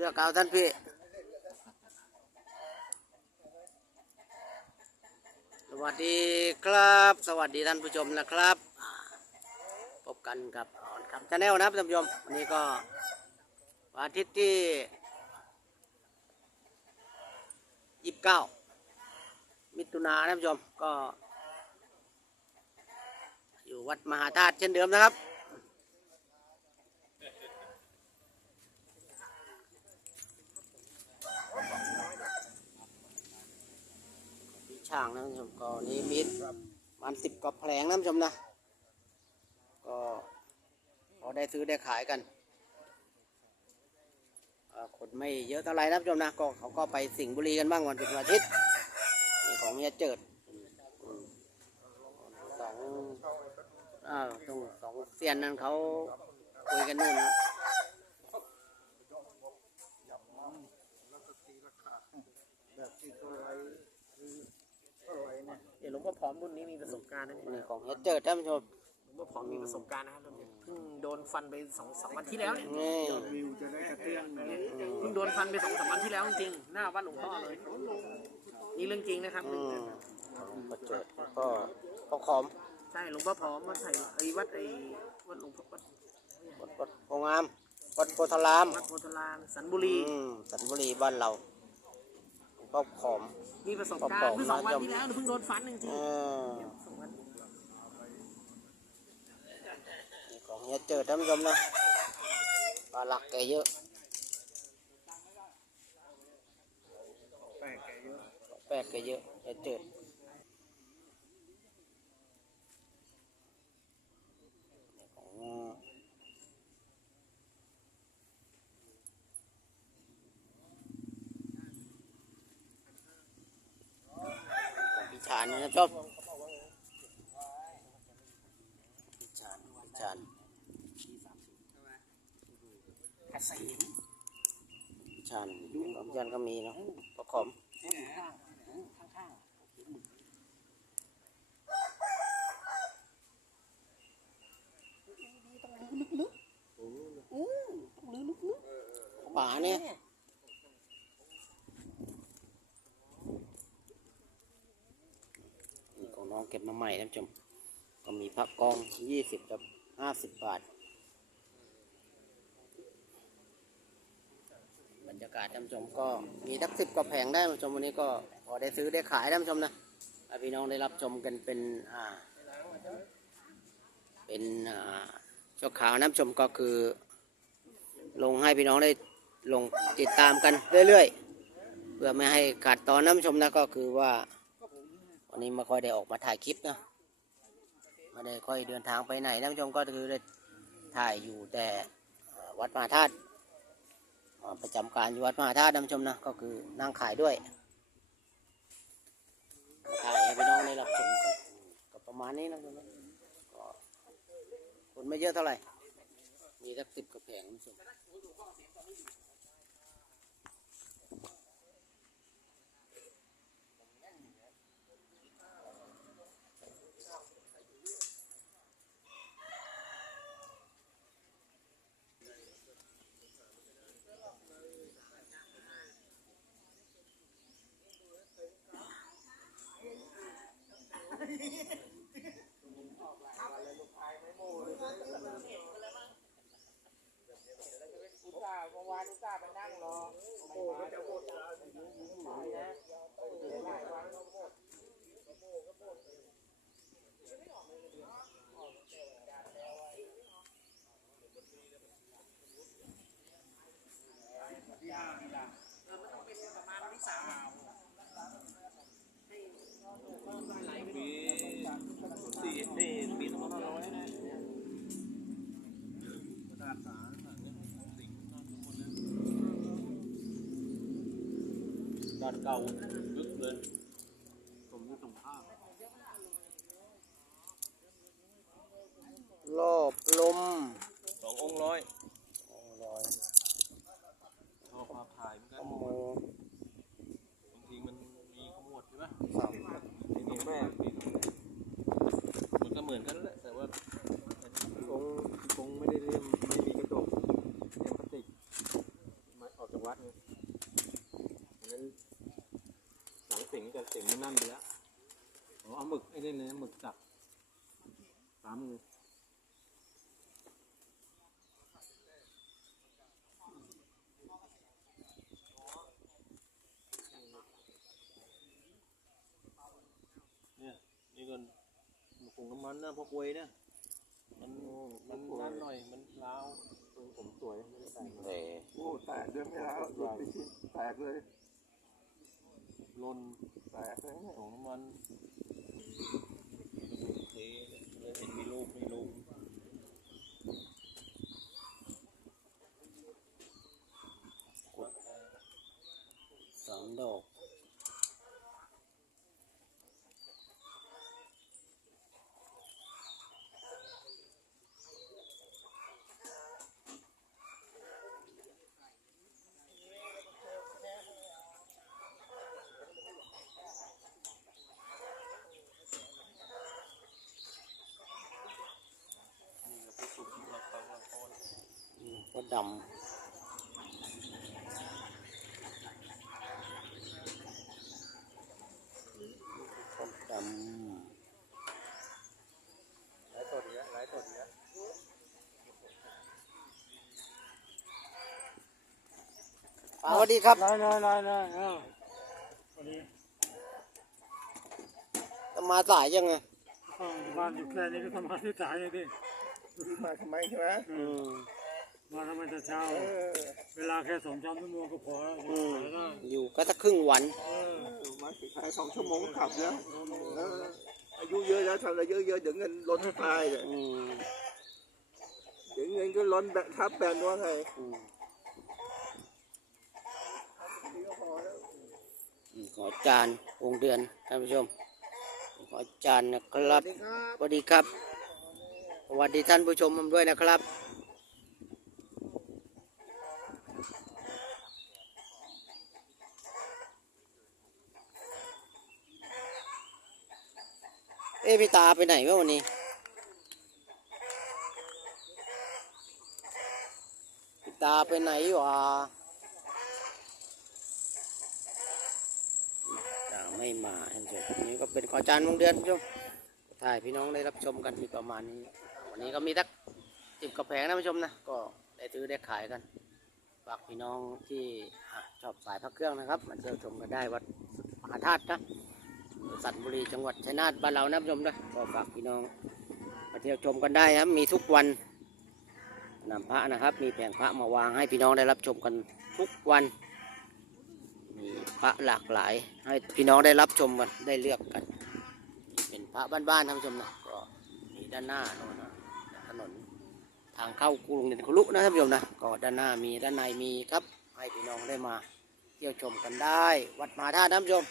เลือกเอาท่านพี่สวัสดีครับ สวัสดีท่านผู้ชมนะครับ พบกันกับออนคำชาแนลนะครับท่านผู้ชมวันนี้ก็วันอาทิตย์ที่ยี่สิบเก้ามิถุนายนท่านผู้ชมก็ อยู่วัดมหาธาตุเช่นเดิมนะครับางนะท่านผู้ชมก็นี่มีมันสิบกว่าแผลงนะท่านผู้ชมนะ ก็พอได้ซื้อได้ขายกันคนไม่เยอะเท่าไหร่นะท่านผู้ชมนะก็เขาก็ไปสิงห์บุรีกันบ้างวันเป็นวันอาทิตย์ของเมียเจิดสองอ้าวตรงสองเซียนนั้นเขาคุยกันนู่นนะเดี๋ยว หลวงพ่อผอมรุ่นนี้มีประสบการณ์นะนี่เนี่ยของเมียเจิดท่านผู้ชม หลวงพ่อผอมมีประสบการณ์นะครับรุ่นนี้เพิ่งโดนฟันไปสองสามวันที่แล้วเนี่ยนี่เพิ่งโดนฟันไปสองสามวันที่แล้วจริงๆหน้าวัดหลวงพ่อเลยนี่เรื่องจริงนะครับ อืมของประเจิดก็ก็ขอมใช่หลวงพ่อผอมวัดไทยไอ้วัดไอ้วัดหลวงพ่อวัดวัดวัดโพงามวัดโพธารามวัดโพธารามสันบุรีอืมสันบุรีบ้านเรา ก็ขอม มีประสบการณ์เมื่อสองวันที่แล้วเพิ่งโดนฟันจริงเออๆสองวันนี่ของเฮียเจิดท่านผู้ชมนะปลาหลักแกเยอะแปลกแกเยอะแปลกแกเยอะเฮียเจิดของของพี่ชา นนะครับชอบพี่ชานพี่ชานกระสีพี่ชานของพี่ชานก็มีเนาะประขอมข้างป่าเนี่ยนี่ข องน้องเก็บมาใหม่ท่านผู้ชมก็มีพักกองยี่สิบกับห้าสิบบาท บรรยากาศท่านผู้ชมก็มีทักสิบกว่าแผงได้ท่านผู้ชมวันนี้ก็พอได้ซื้อได้ขายท่านผู้ชมนะพี่น้องได้รับชมกันเป็นอ่าเป็นอ่าชั่วข่าวน้ำชมก็คือ ลงให้พี่น้องได้ลงติดตามกันเรื่อยๆเพื่อไม่ให้ขาดตอนน้ำชมนะก็คือว่า วันนี้ไม่ค่อยได้ออกมาถ่ายคลิปเนาะไม่ได้ค่อยเดินทางไปไหนท่านผู้ชมก็คือได้ถ่ายอยู่แต่วัดมหาธาตุประจำการอยู่วัดมหาธาตุท่านผู้ชมนะก็คือนั่งขายด้วยถ่ายให้พี่น้องได้รับชมกันก็ประมาณนี้นะชมนะก็คนไม่เยอะเท่าไหร่มีสักสิบกระแผงน้ชม อุตส่าห์เมื่อวานอุตส่าห์ไปนั่งรอโอ้โหมันจะหมดแล้วนะหลายวันก็หมด สี่นี่ปีสองพันห้าร้อยนะยอดเก่าลึกเลยผมนี่ตรงข้ามรอบลมสององค์ร้อยโอ้อยชอบภาพถ่ายเหมือนขกันโมบางทีมันมีขมวดใช่ไหมสามทีนี้แม่ เหมือนกันแหละแต่ว่าคงคงไม่ได้เรียมไม่มีกระจกเลี่ยมพลาสติกมาออกจากวัดเงนั้นหลังสิงจะสิงไม่นั่นไปแล้วเอาหมึกไอ้นี่เลยหมึกจับสามเลยเนี่ยนี่ก็ ผงน้ำมันนะพวกเวยเนี่ยมันมันนั่นหน่อยมันล้าวผมสวยไม่ได้แต่งเออโอ้แตกด้วยไม่แล้วหลุดไปชิ้นแตกเลยลนแตกเลยเนี่ยผงน้ำมันเทเลยเห็นมีรูปมีรูป สองดอก นี่ก็ไปสุกหลักตังหลักตอน ก็ ดำก็ดำหลายตดเยอะหลายตดเยอะสวัสดีครับ ได้ได้ได้ได้เอาพอดีจะมาสายยังไงก็บ้านอยู่แค่นี้ก็ทำมาที่สายเลยดิมาทำไมใช่ไหมอืม มาทำไมแต่เช้าเออเวลาแค่สองสามชั่วโมงก็พอแล้วอืมขายได้อยู่ก็สักครึ่งวันเออมาถึงภายสองชั่วโมงก็ขับแล้วเอออายุเยอะแล้วทำอะไรเยอะๆเดี๋ยวเงินล้นตายเลยอืมเดี๋ยวเงินก็ล้นแบบทับแบนว่าไงอืมนี่ก็พอแล้วอืมขอจานวงเดือนท่านผู้ชม ขอจานนะครับสวัสดีครับ สวัสดีครับ สวัสดีท่านผู้ชมด้วยนะครับ เอ้พี่ตาไปไหนวะวันนี้พี่ตาไปไหนวะตาไม่มาท่านผู้ชมนี่ก็เป็นขอจานวงเดือนท่านผู้ชมถ่ายพี่น้องได้รับชมกันที่ประมาณนี้ วันนี้ก็มีสักสิบกระแพงนะผู้ชมนะก็ได้ซื้อได้ขายกันฝากพี่น้องที่อชอบสายพระเครื่องนะครับมาเที่ยวชมกันได้วัดมหาธาตุนะ สัตบุรีจังหวัดชัยนาทบ้านเรานะผู้ชมนะก็ฝากพี่น้องมาเที่ยวชมกันได้ครับมีทุกวันนำพระนะครับ มีแผงพระมาวางให้พี่น้องได้รับชมกันทุกวัน มีพระหลากหลายให้พี่น้องได้รับชมกันได้เลือกกัน เป็นพระบ้านๆท่านผู้ชมนะก็มีด้านหน้าโน่นนะถนนทางเข้ากรุงเดนคุรุนะท่านผู้ชมนะก็ด้านหน้ามีด้านในมีครับให้พี่น้องได้มาเที่ยวชมกันได้ วัดมหาธาตุท่านผู้ชม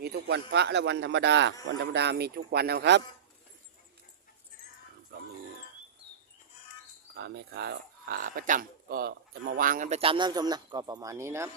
มีทุกวันพระและวันธรรมดา วันธรรมดามีทุกวันนะครับก็มีขาแม่ค้าขาประจำก็จะมาวางกันประจำนะท่านผู้ชมนะก็ประมาณนี้นะครับ